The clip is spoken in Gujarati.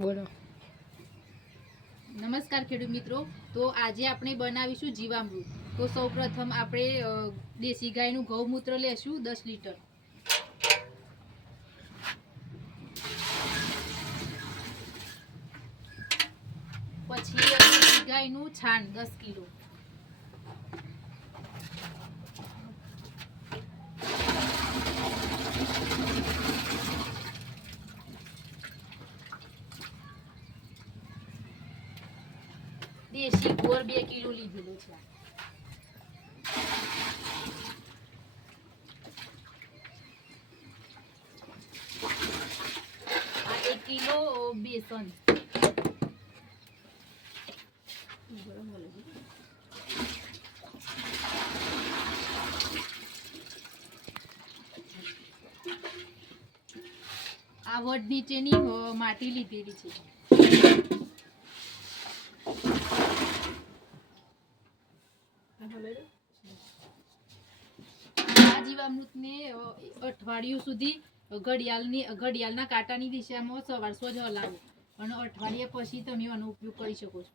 બોલો નમસ્કાર ખેડૂત મિત્રો। તો આજે આપણે બનાવીશું જીવામૃત। તો સૌપ્રથમ આપણે દેશી ગાયનું ગૌમૂત્ર લેશું 10 લીટર। પછી દેશી ગાયનું છાણ 10 કિલો। દેશી ગોળ 2 કિલો લીધેલો છે। આ 1 કિલો બેસન। આ વડ નીચેની માટી લીધેલી છે। આ જીવામૃતને અઠવાડિયું સુધી ઘડિયાળના કાંટાની દિશામાં સવાર સોજ હલાવો અને અઠવાડિયા પછી તમે આનો ઉપયોગ કરી શકો છો।